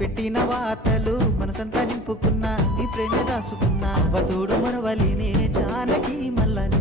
పెట్టిన వాతలు మనసంతా నింపుకున్నా నీ ప్రేమ దాసుకున్నా అవతోడు మరవలినే జానకి మల్లని